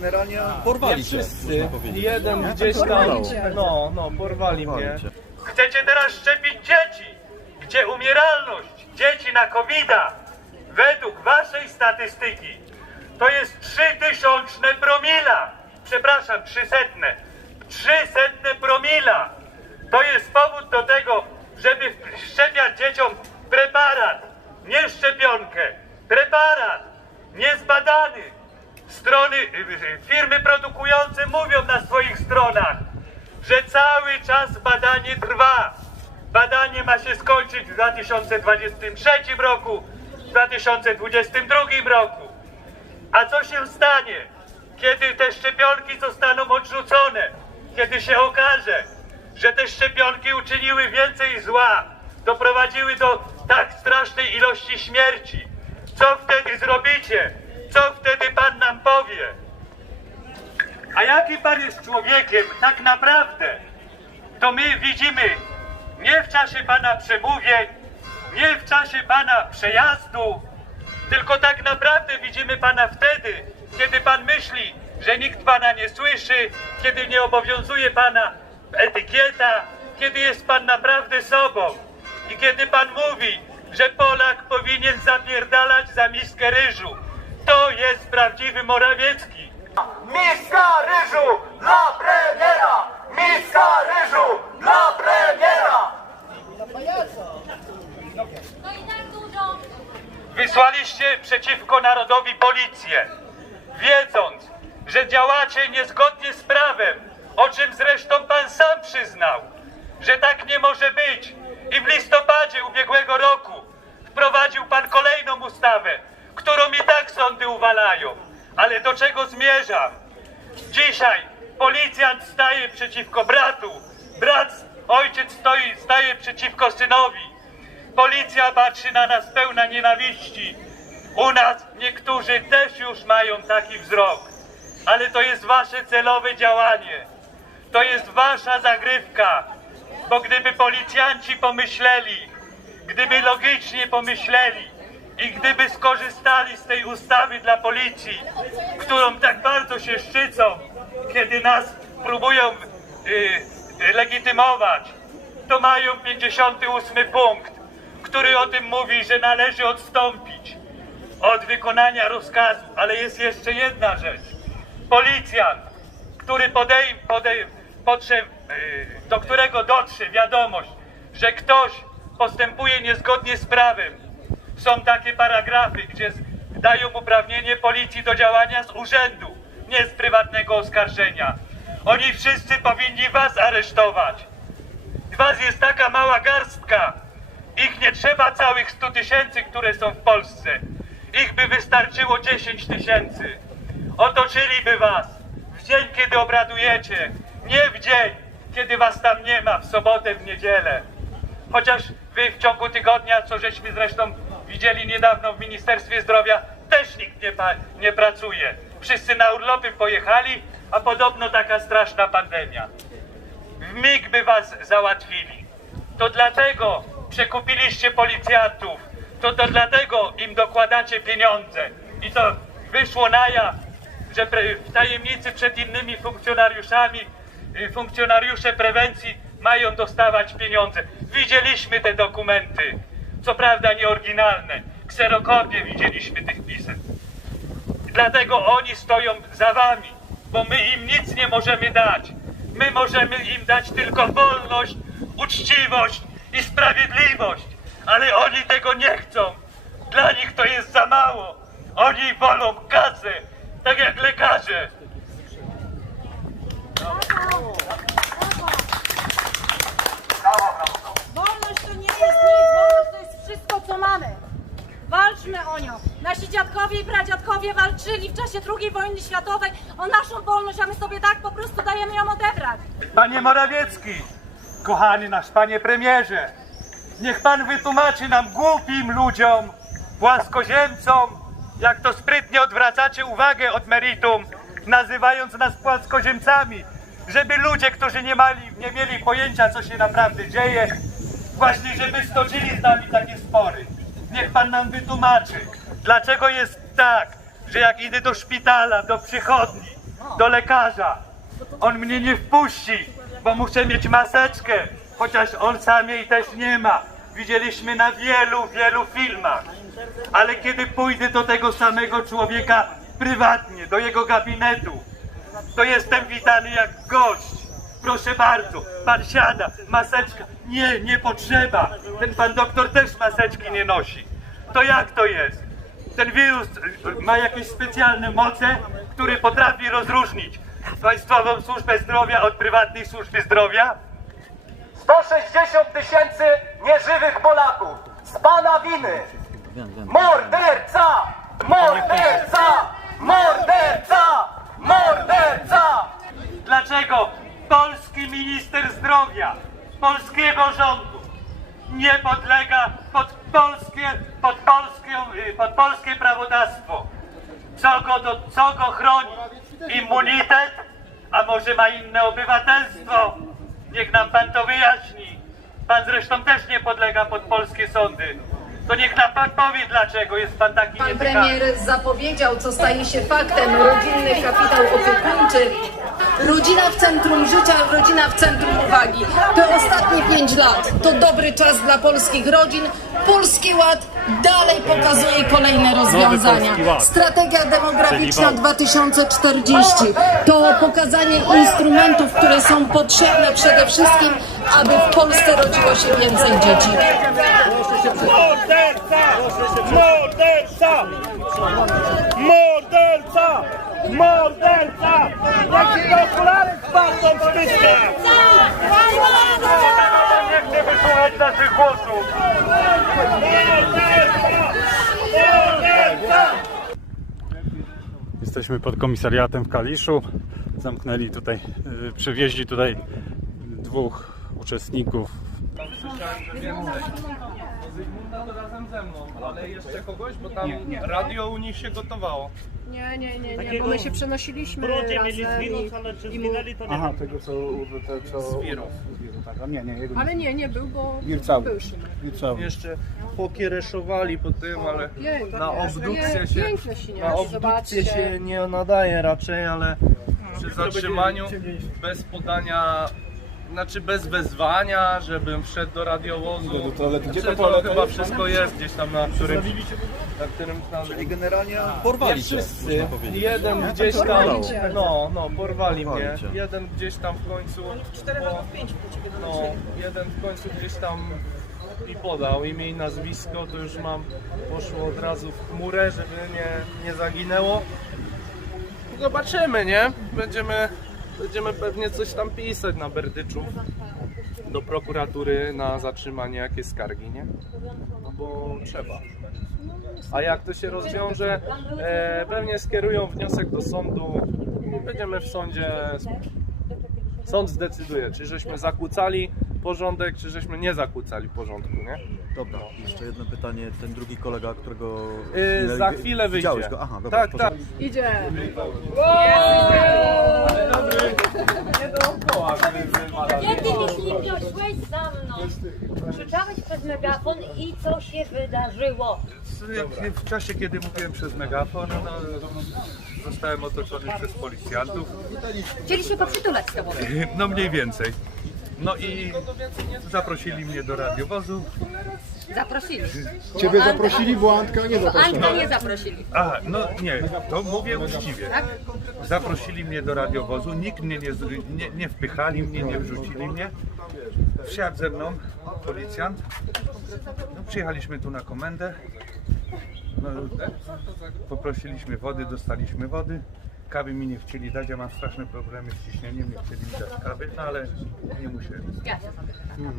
generalnie porwali Nie cię, wszyscy, można powiedzieć. jeden gdzieś tam, no, no, porwali mnie. cię. Chcecie teraz szczepić dzieci, gdzie umieralność dzieci na covid według waszej statystyki to jest trzytysiączne promila. Przepraszam, trzysetne. Trzysetne promila. To jest powód do tego, żeby szczepiać dzieciom preparat, nie szczepionkę. Preparat, niezbadany. Strony, firmy produkujące mówią na swoich stronach, że cały czas badanie trwa. Badanie ma się skończyć w 2023 roku, w 2022 roku. A co się stanie, kiedy te szczepionki zostaną odrzucone? Kiedy się okaże, że te szczepionki uczyniły więcej zła, doprowadziły do tak strasznej ilości śmierci? Co wtedy zrobicie? Co wtedy Pan nam powie? A jaki Pan jest człowiekiem tak naprawdę? To my widzimy nie w czasie Pana przemówień, nie w czasie Pana przejazdu, tylko tak naprawdę widzimy Pana wtedy, kiedy Pan myśli, że nikt Pana nie słyszy, kiedy nie obowiązuje Pana etykieta, kiedy jest Pan naprawdę sobą i kiedy Pan mówi, że Polak powinien zapierdalać za miskę ryżu. To jest prawdziwy Morawiecki. Miska ryżu dla premiera! Miska ryżu dla premiera! Wysłaliście przeciwko narodowi policję, wiedząc, że działacie niezgodnie z prawem, o czym zresztą pan sam przyznał, że tak nie może być. I w listopadzie ubiegłego roku wprowadził pan kolejną ustawę, którą i tak sądy uwalają. Ale do czego zmierzam? Dzisiaj policjant staje przeciwko bratu, brat, ojciec stoi, staje przeciwko synowi. Policja patrzy na nas pełna nienawiści. U nas niektórzy też już mają taki wzrok. Ale to jest wasze celowe działanie. To jest wasza zagrywka. Bo gdyby policjanci pomyśleli, gdyby logicznie pomyśleli i gdyby skorzystali z tej ustawy dla policji, którą tak bardzo się szczycą, kiedy nas próbują y, y, legitymować, to mają 58 punkt, który o tym mówi, że należy odstąpić od wykonania rozkazu. Ale jest jeszcze jedna rzecz. Policjant, który podej, podej, potrze, y, do którego dotrze wiadomość, że ktoś postępuje niezgodnie z prawem, są takie paragrafy, gdzie dają uprawnienie policji do działania z urzędu, nie z prywatnego oskarżenia. Oni wszyscy powinni was aresztować. Was jest taka mała garstka. Ich nie trzeba całych 100 tysięcy, które są w Polsce. Ich by wystarczyło 10 tysięcy. Otoczyliby was w dzień, kiedy obradujecie, nie w dzień, kiedy was tam nie ma, w sobotę, w niedzielę. Chociaż wy w ciągu tygodnia, co żeśmy zresztą widzieli niedawno w Ministerstwie Zdrowia, też nikt nie, nie pracuje. Wszyscy na urlopy pojechali, a podobno taka straszna pandemia. W mig by was załatwili. To dlatego przekupiliście policjantów. To, to dlatego im dokładacie pieniądze. I to wyszło na jaw, że w tajemnicy przed innymi funkcjonariuszami, y, funkcjonariusze prewencji mają dostawać pieniądze. Widzieliśmy te dokumenty. Co prawda nieoryginalne. Kserokornie widzieliśmy tych pisem. Dlatego oni stoją za wami, bo my im nic nie możemy dać. My możemy im dać tylko wolność, uczciwość i sprawiedliwość, ale oni tego nie chcą. Dla nich to jest za mało. Oni wolą kasę, tak jak lekarze to nie jest nic, wolność to jest wszystko, co mamy. Walczmy o nią. Nasi dziadkowie i walczyli w czasie II wojny światowej o naszą wolność, a my sobie tak po prostu dajemy ją odebrać. Panie Morawiecki, kochany nasz panie premierze, niech pan wytłumaczy nam głupim ludziom, płaskoziemcom, jak to sprytnie odwracacie uwagę od meritum, nazywając nas płaskoziemcami, żeby ludzie, którzy nie, mali, nie mieli pojęcia, co się naprawdę dzieje, właśnie żeby stoczyli z nami takie spory. Niech pan nam wytłumaczy, dlaczego jest tak, że jak idę do szpitala, do przychodni, do lekarza. On mnie nie wpuści, bo muszę mieć maseczkę, chociaż on sam jej też nie ma. Widzieliśmy na wielu, wielu filmach. Ale kiedy pójdę do tego samego człowieka prywatnie, do jego gabinetu, to jestem witany jak gość. Proszę bardzo, pan siada, maseczka. Nie, nie potrzeba. Ten pan doktor też maseczki nie nosi. To jak to jest? Ten wirus ma jakieś specjalne moce, które potrafi rozróżnić Państwową Służbę Zdrowia od prywatnej służby zdrowia? 160 tysięcy nieżywych Polaków z pana winy. Morderca! Morderca! Morderca! Morderca! Dlaczego polski minister zdrowia polskiego rządu nie podlega pod polskie, pod polskie, y, pod polskie prawodawstwo? Co go, do, co go chroni? Immunitet? A może ma inne obywatelstwo? Niech nam pan to wyjaśni. Pan zresztą też nie podlega pod polskie sądy. To niech nam pan powie, dlaczego jest pan taki Pan nietykalny. premier zapowiedział, co staje się faktem, rodzinny kapitał opiekuńczy. Rodzina w centrum życia, rodzina w centrum uwagi. Te ostatnie pięć lat to dobry czas dla polskich rodzin. Polski Ład dalej pokazuje kolejne rozwiązania. Strategia demograficzna 2040 to pokazanie instrumentów, które są potrzebne przede wszystkim, aby w Polsce rodziło się więcej dzieci. Morderca! Morderca! Morderca! Morderca! Jak ci okulary spadną z pyska! Nie chcę wysłuchać naszych głosów. Jesteśmy pod komisariatem w Kaliszu. Zamknęli tutaj, y, przywieźli tutaj dwóch uczestników. Zygmunta to razem ze mną, ale jeszcze kogoś, bo tam radio u nich się gotowało. Nie, nie, nie, nie, bo my się przenosiliśmy Brudzie mieli razem zwinąć, ale czy i mu... zwinęli to nie Aha, wiem. tego co... Te, co Wirus. tak, a nie, nie, jego Ale nie, nie był, bo Wir cały. był Szymon. Wir cały. Jeszcze pokiereszowali po tym, ale Piękne, na obdukcję się, Piękne siniaki, na obdukcję zobaczcie. się nie nadaje raczej, ale przy zatrzymaniu bez podania, znaczy bez wezwania, żebym wszedł do radiowozu. Do toalety. Gdzie Znaczy, ta toaleta to chyba jest? wszystko jest gdzieś tam na którymś, na którymś tam... I generalnie Nie porwali cię, wszyscy, można powiedzieć. jeden gdzieś tam, Porwali no, no, porwali mnie, Porwali cię. jeden gdzieś tam w końcu, po, no, jeden w końcu gdzieś tam mi podał imię i nazwisko, to już mam, poszło od razu w chmurę, żeby nie, nie zaginęło. Zobaczymy, nie? Będziemy, będziemy pewnie coś tam pisać na Berdyczu do prokuratury na zatrzymanie jakie skargi, nie? No bo trzeba. A jak to się rozwiąże, e, pewnie skierują wniosek do sądu. Będziemy w sądzie. Sąd zdecyduje, czy żeśmy zakłócali porządek, czy żeśmy nie zakłócali porządku, nie? Dobra, jeszcze jedno pytanie. Ten drugi kolega, którego. Yy, za chwilę wyjdzie. Widziałeś go? Aha, dobra. tak, tak. porządku. Idzie. Kiedy myśliwio szłeś za mną? Krzyczałeś przez megafon i co się wydarzyło? Jak w czasie, kiedy mówiłem przez megafon, no, zostałem otoczony przez policjantów. Chcieli się poprzytulać z tobą. No mniej więcej. No i zaprosili mnie do radiowozu. Zaprosili. Ciebie zaprosili, bo Antka nie Bo zaprosiła. Antka nie zaprosili. A, no nie, to mówię uczciwie. Zaprosili mnie do radiowozu, nikt mnie nie, nie, nie wpychali mnie, nie wrzucili mnie. Wsiadł ze mną policjant. No, przyjechaliśmy tu na komendę. No, poprosiliśmy wody, dostaliśmy wody. Kawy mi nie chcieli dać, ja mam straszne problemy z ciśnieniem, nie chcieli mi dać kawy, no ale nie musieli. Ja się